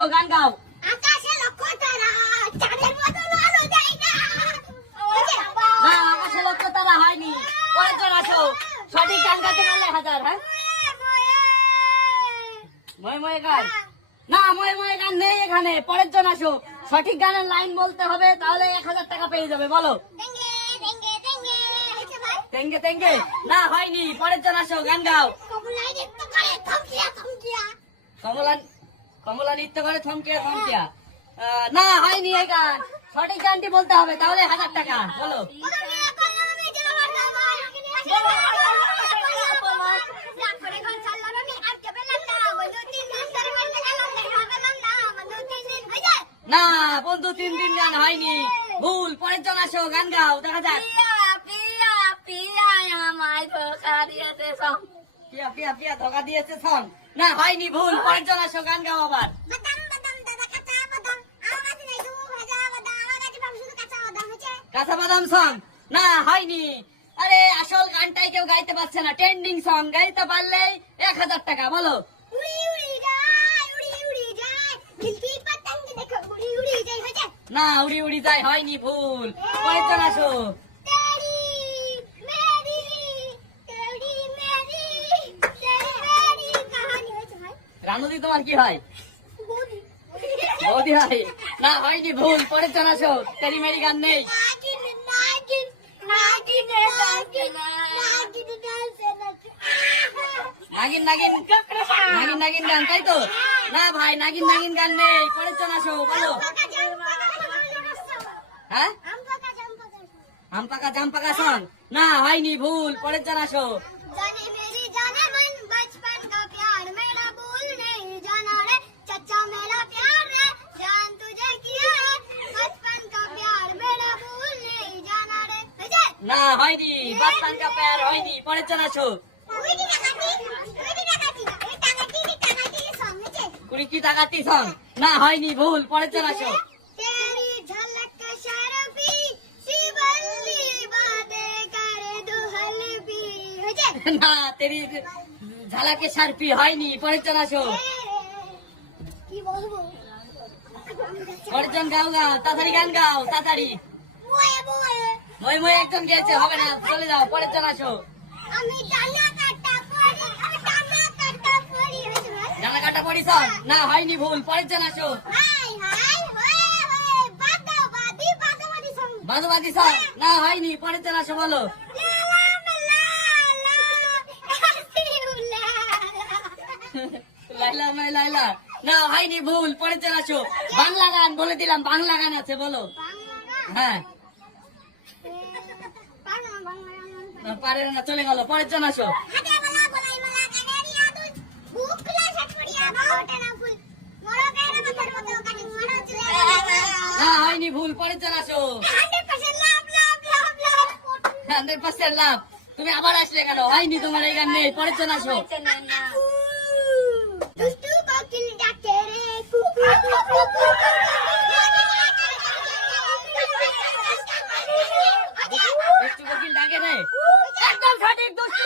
গান গাও। আকাশে লক্ষ তারা চাঁদের মতো আলো দেয় না। না আকাশে লক্ষ তারা হয়নি, পরের জন আসো। সঠিক গান গাইতে পারলে 1000। হ্যাঁ ময়ে ময়ে গান না, ময়ে ময়ে গান নেই এখানে। পরের জন আসো, সঠিক গানের লাইন বলতে হবে, তাহলে 1000 টাকা পেয়ে যাবে। বলো। তেঙ্গে তেঙ্গে না, হয়নি। পরের জন আসো, গান গাও। কমলা কমলা নৃত্য করে থমকিয়া থমকিয়া। না হয়নি এই গান। সঠিক গানটি বলতে হবে, তাহলে 1000 টাকা। বলো। না বন্ধু, 3 দিন গান হয়নি, ভুল। পরের জন আসো, গান গাও, দেখা যাক। পিয়া পিয়া পিয়া ধোকা দিয়েছে সং। না হয়নি, ভুল। পরের জন আসো, গান গাও আবার। কাঁচা বাদাম সং। না হয়নি। আরে আসল গানটাই কেউ গাইতে পারছে না, ট্রেন্ডিং সং। গাইতে পারলেই 1000 টাকা। বলো। না উড়ি উড়ি যায়, হয়নি, ভুল। পরের জন আসো। রানুদি তোমার কি হয়? বৌদি হয়। না হয়নি, ভুল। পরের জন আসো। তেরি মেরি গান নেই। নাগিন নাগিন নাগিন নাগিন গান, তাই তো? না ভাই, নাগিন নাগিন গান নেই। পরের জন আসো, বলো। হ্যাঁ আম পাকা জাম পাকা সং। না হয়নি, ভুল। পরের জন আসো। না হয়নি, বাস্তান কা প্যার হয়নি। পরের জন আসো। কুড়ি কি টাকাটি সং। না হয়নি, ভুল। পরের জন আসো। না তেরি ঝালাকে সারপি হয়নি। পরের জন আসো। পরের জন গাও, গাও তাড়াতাড়ি, গান গাও তাড়াতাড়ি। মই মই একজন গেছে, হবে না, চলে যাও। পরের জন আসো। জানা কাটা পড়ি সং। না হয়নি, ভুল। পরের জন আসো। বাদুবাদি সং। না হয়নি, পরের জন আসো। বলো। লাইলা মাই লাইলা। না হয়নি, ভুল। পরের জন আসো। বাংলা গান বলে দিলাম, বাংলা গান আছে, বলো। হ্যাঁ পারে না, চলে গেল। পরের জন আসো। না হয়নি, ভুল। পরের জন আসো। 100% লাভ। তুমি আবার আসলে কেন? হয়নি, তোমার এই গান নেই। পরের জন আসো। একটু কোকিল ডাকে রে। একদম সঠিক, দুষ্টু।